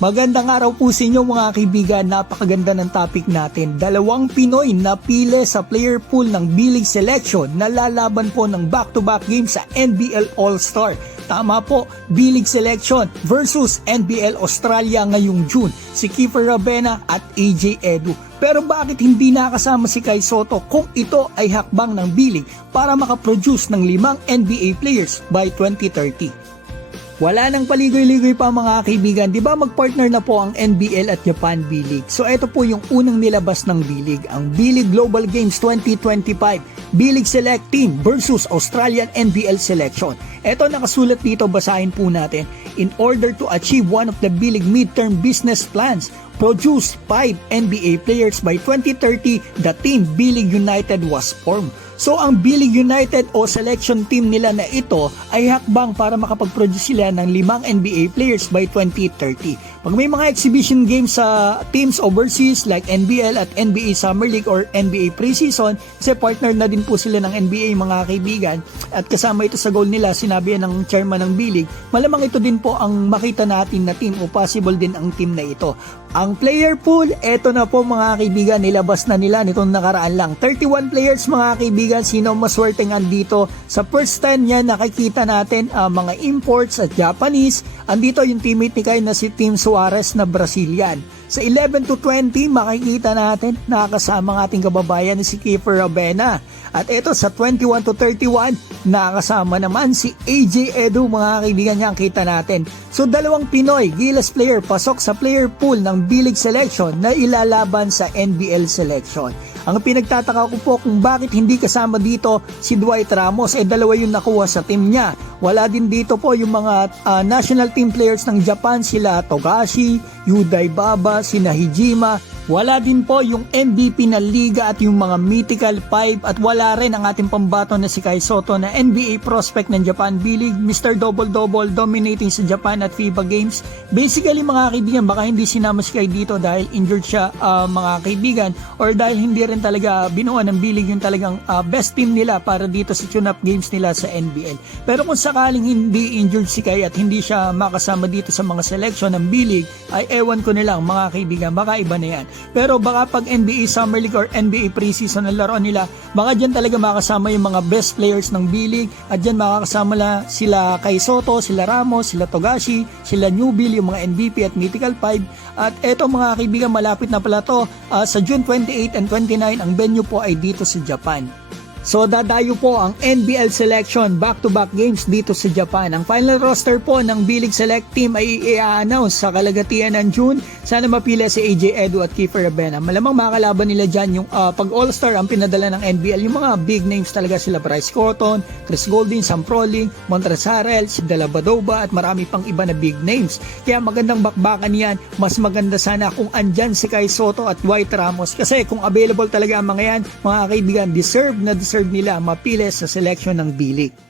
Magandang araw po sa inyo mga kaibigan, napakaganda ng topic natin. Dalawang Pinoy na pili sa player pool ng B-League Selection na lalaban po ng back-to-back games sa NBL All-Star. Tama po, B-League Selection versus NBL Australia ngayong June, si Kiefer Ravena at AJ Edu. Pero bakit hindi nakasama si Kai Sotto kung ito ay hakbang ng B-League para makaproduce ng 5 NBA players by 2030? Wala nang paligoy-ligoy pa mga kaibigan, di ba magpartner na po ang NBL at Japan B-League? So ito po yung unang nilabas ng B-League, ang B-League Global Games 2025, B-League Select Team versus Australian NBL Selection. Ito nakasulat dito, basahin po natin. In order to achieve one of the B-League midterm business plans, produce 5 NBA players by 2030, the team B-League United was formed. So ang B-League United o selection team nila na ito ay hakbang para makapag-produce sila ng 5 NBA players by 2030. Pag may mga exhibition games sa teams overseas like NBL at NBA Summer League or NBA Preseason, kasi partner na din po sila ng NBA mga kaibigan, at kasama ito sa goal nila, sinabi ng chairman ng B-League, malamang ito din po ang makita natin na team o possible din ang team na ito. Ang player pool, eto na po mga kaibigan, nilabas na nila nitong nakaraan lang. 31 players mga kaibigan, sino maswerteng andito? Sa first 10 yan, nakikita natin mga imports at Japanese. Andito yung teammate ni Kai na si Tim Suarez na Brazilian. Sa 11 to 20, makikita natin nakakasama ng ating kababayan ni si Kiefer Ravena. At ito sa 21 to 31, nakakasama naman si AJ Edu mga kaibigan niya ang kita natin. So dalawang Pinoy, Gilas player, pasok sa player pool ng B-League Selection na ilalaban sa NBL Selection. Ang pinagtataka ko po kung bakit hindi kasama dito si Dwight Ramos, dalawa yung nakuha sa team niya. Wala din dito po yung mga national team players ng Japan, sila Togashi, Yudai Baba, sina Hijima. Wala din po yung MVP na liga at yung mga mythical 5, at wala rin ang ating pambato na si Kai Sotto na NBA prospect ng Japan B-League, Mr. Double-Double, dominating sa Japan at FIBA Games. Basically mga kaibigan, baka hindi sinama si Kai dito dahil injured siya mga kaibigan, or dahil hindi rin talaga binuo ng B-League yung talagang best team nila para dito sa tune-up games nila sa NBL. Pero kung sakaling hindi injured si Kai at hindi siya makasama dito sa mga selection ng B-League, ay ewan ko nilang mga kaibigan, baka iba na yan. Pero baka pag NBA Summer League or NBA Preseason na laro nila, baka dyan talaga makasama yung mga best players ng B-League, at dyan makakasama na sila Kai Sotto, sila Ramos, sila Togashi, sila Newbill, yung mga MVP at Mythical 5. At eto mga kaibigan, malapit na pala to, sa June 28 and 29, ang venue po ay dito sa Japan. So dadayo po ang NBL Selection back-to-back games dito sa Japan. Ang final roster po ng B-League Select Team ay i-announce sa kalagatian ng June. Sana mapila si AJ Edu at Kiefer Ravena. Malamang makakalaban nila dyan yung pag All-Star ang pinadala ng NBL. Yung mga big names talaga sila Bryce Cotton, Chris Golding, Sam Froling, Montrezl Harrell, si Dellavedova at marami pang iba na big names. Kaya magandang bakbakan yan. Mas maganda sana kung andyan si Kai Sotto at Dwight Ramos. Kasi kung available talaga ang mga yan, mga kaibigan, deserve nila mapili sa selection ng B-League.